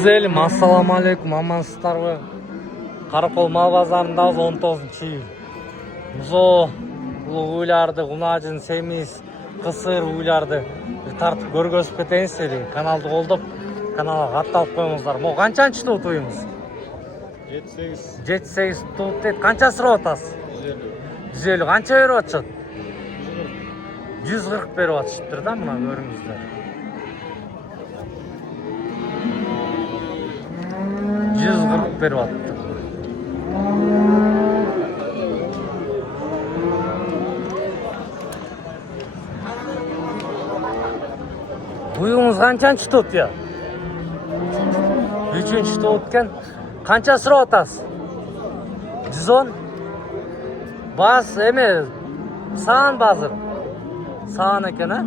Güzelim, assalamu alaikum, amansыздарбы? Каракол мал базарындабыз 19-iyul. Музо уйларды, унажын, семиз, кысыр уйларды тартып көргөзүп кетейиниз dedi. Каналды колдоп, каналга катталып коюңуздар. Мо канчанчы туу туйумуз? 7-8. 7-8 туу дейт. Канча сурап атасыз? 150. Канча берип атышат? 140 берип атышыптыр да, мына көрүңүздөр. 140 берип атты. Буюңуз канчанчы тут я? 3-чү тут экен. Канча сурап атасыз? 110. Бас эме саан базыр. Саан экен, а?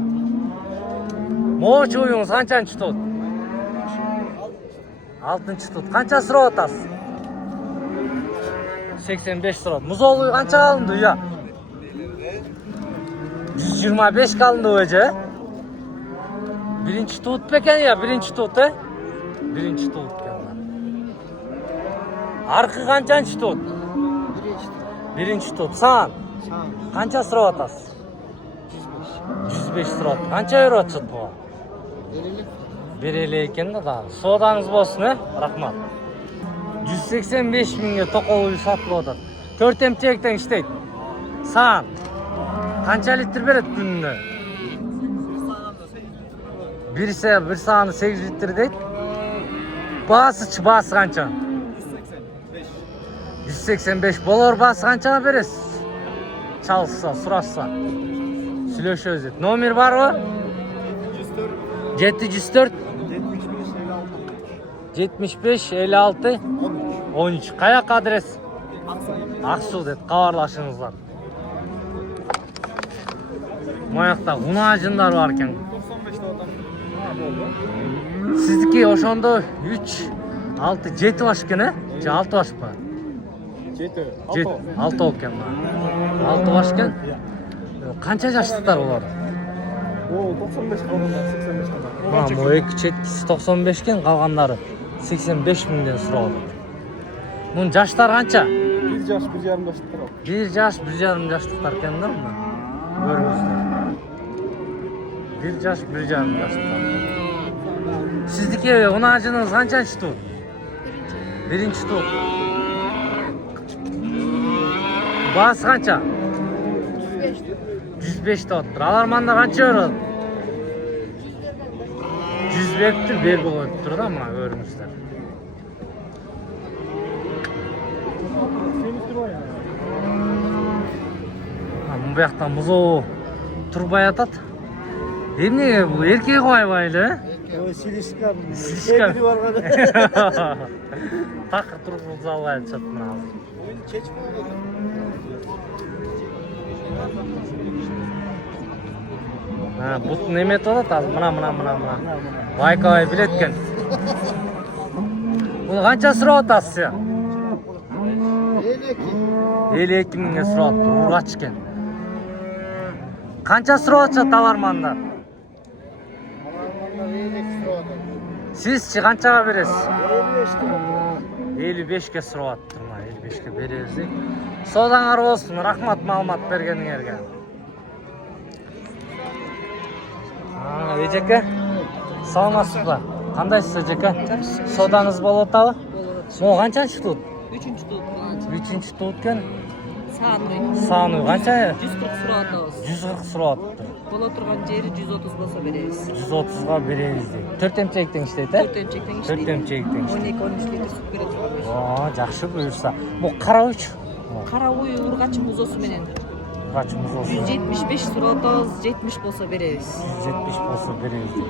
Моочу буюңуз канчанчы тут? 6-чы тут. Канча сурап атасыз? 85 сурап. Музол канча калынды я? 125 калынды эже. Birinci tut beken ya, birinci tut he? Birinci tut ekan. Arqı kançançı tut? Birinci tut. Sağan? Kança surap atasiz? 105 surap. Kança berip atышат буга? Берели экен да. Соодаңыз болсун, he? Рахмат. 185 миңге токол сатылып атат. 4 эмчектен иштейт. Саан? Канча литр берет күнүнө? Bir saanı 8 litre deyt. Bası kança? 185. Bolor bası kança beresiz? Çalsa, surasa. Сүйлөшөбүз дейт. Номер барбы? 704 75 56 13. Каяк адрес? Аксуу дейт. Кабарлашыңыздар. Моякта унажындар бар экен. Sizdiki ошондо 3 6 7 баш экен, э? Же 6 баш ба? 7 6 болуп экен. 6 баш экен. Канча жаштыктар булар? О, 95 калгандар, 85 калгандар. Мо эки четкиси 95 экен, калгандары 85 миңден сурап атат. Мунун жаштары канча? 1 жаш, 1,5 жаштыктар. 1 жаш, 1,5 жаштыктар экен да, мына. Көрүңүздөр. 1 жаш, 1,5 жаштыктар. Sizdiki unajınız kançançı tut? Birinci tut. Bas kança? 105 tuttur. Alarmanda kança veradi? 100 beriptir, bel bolup tur da mına görüңүздөр. Bu yaktan muzo turбай атат. Эмне бул эркек койбайлы, э? Силишка. Силишка. Такыр тургузуп албай атышат мына азыр. Чечип койгон. Бутун эметип атат азыр. Мына. Байкабай билет экен. Муну канча сурап атасыз я? 52 миңге сурап атты. Ургач экен. Канча сурап атышат товармандар? Siz kançaga beresiz? 55'ke сурап аттыр. 55'ke беребиз дейт. Соодаңар болсун. Рахмат маалымат бергениңерге. Эжеке. Саламатсызбы? Кандайсыз эжеке? Соодаңыз болуп атабы? Мо канчанчы тут? 3-чү тут. 3-чү тут экен. Саану. Канча? 140 сурап атабыз. 140 сурап аттыр. Боло турган жери 130 болсо беребиз. 130га беребиз дейт. 4 эмчектен иштейт, э? 4 эмчектен 12-13 литр сут берет турган. Жакшы буюрса. Бу кара уч. Кара уй ургач музосу менен. Ургач музосу. 175 сурап атабыз, 70 болсо беребиз. 170 болсо беребиз дейт.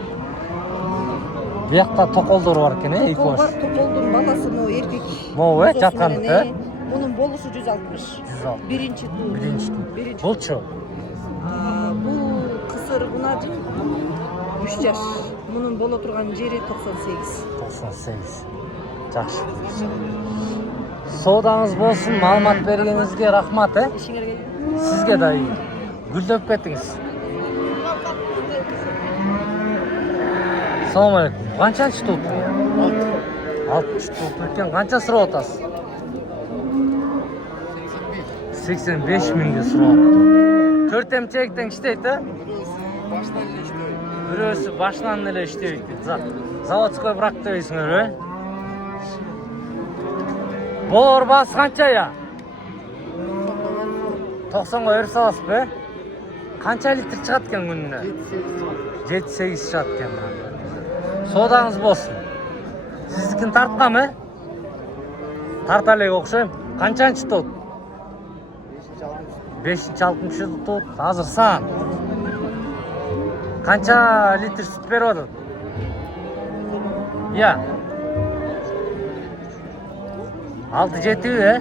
Буякта токолдор бар экен, э? 2 баш. Токолдун баласы могу эркек. Могу, э? Жаткандык, э? Мунун болусу 160. 160. Биринчи тут. Булчу? Бул кысыр унажы 3 жаш. Мунун боло турган жери 98. 98. Жакшы. Соодаңыз болсун, маалымат бергениңизге рахмат, э? Ишиңерге. Сизге да гүлдөп кеттиңиз. Assalamu alaikum. Kançançı tuttu? 60 туып экен. Канча сурап атасыз? 85 миңге сурап атты. 4 эмчектен иштейт, э? Бирөөсү башынан эле иштейт. Заводской брак дейсиңер, э? Болор баасы канча я? 90-га өрүп саласызбы, э? Канча литр чыгат экен күнүнө? 7-8 чыгат экен. Содаңыз болсун. Сиздикин тарткам, э? Тарта элек окшойм. Канчанчы тот? 5-6 тот. Азыр саан. Канча литр сүт берип атат? Я. 6-7, э?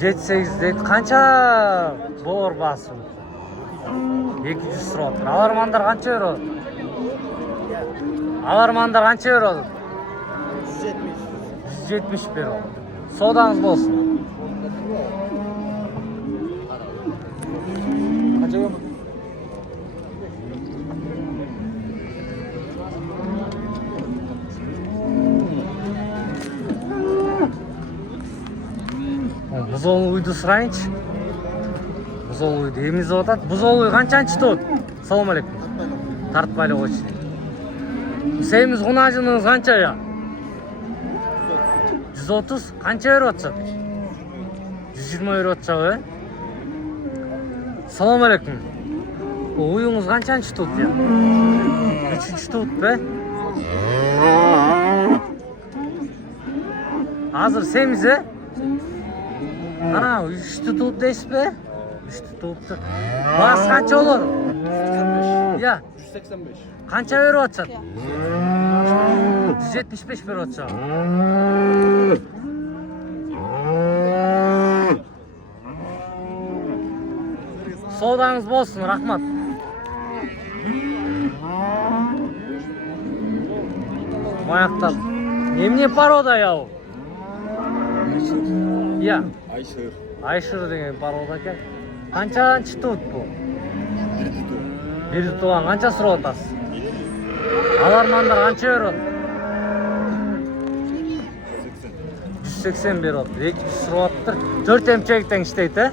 7-8 дейт. Канча боор баасы? 200 сурап атыр. Алармандар канча берип атат? Алармандар канча берип атат? 170 берип атат. Содаңыз болсун. Канча көп? Бузол уйду сурайынчы. Бузол уйду эмизип атат. Бузол уй канчанчы тот? Салам алейкум. Тартпай эле койчу. Семиз кунажыныңыз канча я? 130. Канча берип атышат? 120 берип атышабы, э? Салам алейкум. Уюңуз канчанчы тот я? 3-чү тот, э? Азыр семиз, э? Ана, 3 туып дейсизби? 3 туупты. Баас канча болот? 185. Я. 185. Канча берип атышат? 175 берип атышат. Содаңыз болсун, рахмат. Маяктап. Эмне порода я бул? Я. Айшыр. Айшыр деген порода экен. Канчанчы туут бул? Бир туган канча сурап атасыз? Алармандар канча берип атат? 180 берип атат. 200 сурап атыптыр. 4 эмчектен иштейт, э?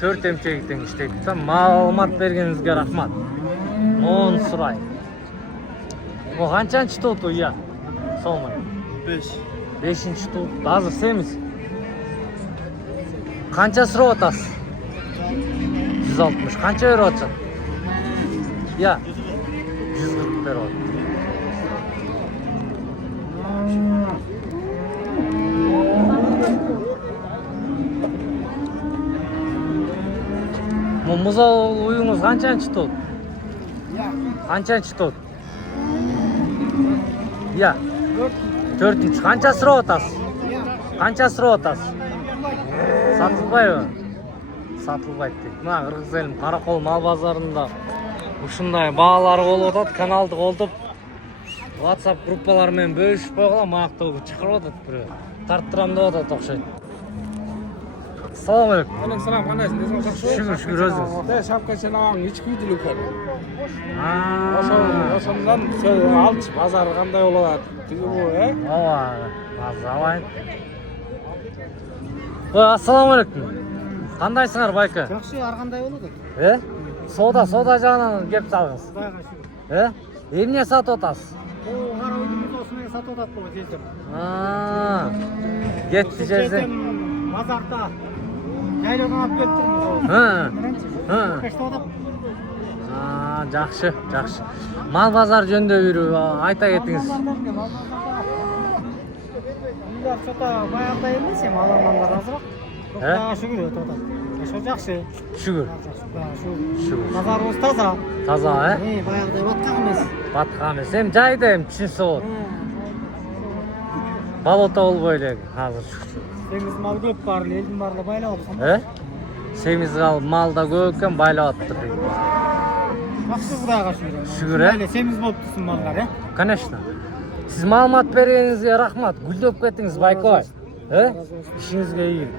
4 эмчектен иштейт. Маалымат бергениңизге рахмат. Мону сурай. Бул канчанчы туут я? Салам. 5. 5-чи туут. Азыр семиз. Канча сурап атасыз? 160. Канча берип атышат? Я. 140 берип атат. Музал уюңуз канчанчы туут? Канчанчы туут? Я. 4-чү. Канча сурап атасыз? Канча сурап атасыз? Сатылбайбы? Сатылбайт дейт. Мына Кыргыз элим Каракол мал базарында ушундай баалар болуп атат. Каналды колдоп WhatsApp группалар менен бөлүшүп койгула, мактоого чакырып атат бирөө. Тарттырам деп атат окшойт. Салам алейкум. Алейкум салам, кандайсың? Десең жакшы. Шүгүр өзүңүз. Да, шапка чанагың ичкийдилик бар. Аа. Ошондон алчы базар кандай болуп атат? Тиги бу, э? Ооба, мазалайт. Ой, ассаламу алейкум. Кандайсыңар, байка? Жакшы, ар кандай болот? Соода жагынан кеп салыңыз. Кудайга шүгүр. Эмне сатып атасыз? О, кара уйдун осуна сатып атат го жездем. Кетти жерден. Мазакта. Жайлаудан алып келиптирмин. Кештеп атат. Жакшы. Мал базар жөнүндө бир айта кетиңиз. Мында чота баягыдай эмес, эми алармандар азыраак. Кудайга шүгүр өтүп атат. Ошо жакшы. Шүгүр. Базарыбыз таза. Таза, Баягыдай баткак эмес. Баткан эмес. Эми жайда түшүнсө болот. Болото болбой эле азыр. Сеңиз мал көп бар, элдин баары байлап атат. Семиз мал да көп экен, байлап атыптыр дейт. Жакшы, Кудайга шүгүр. Шүгүр, Эле семиз болуп турсун малдар, Конечно. Сиз маалымат бергениңизге рахмат. Гүлдөп кетиңиз, байкабай. Ишиңизге ийгилик.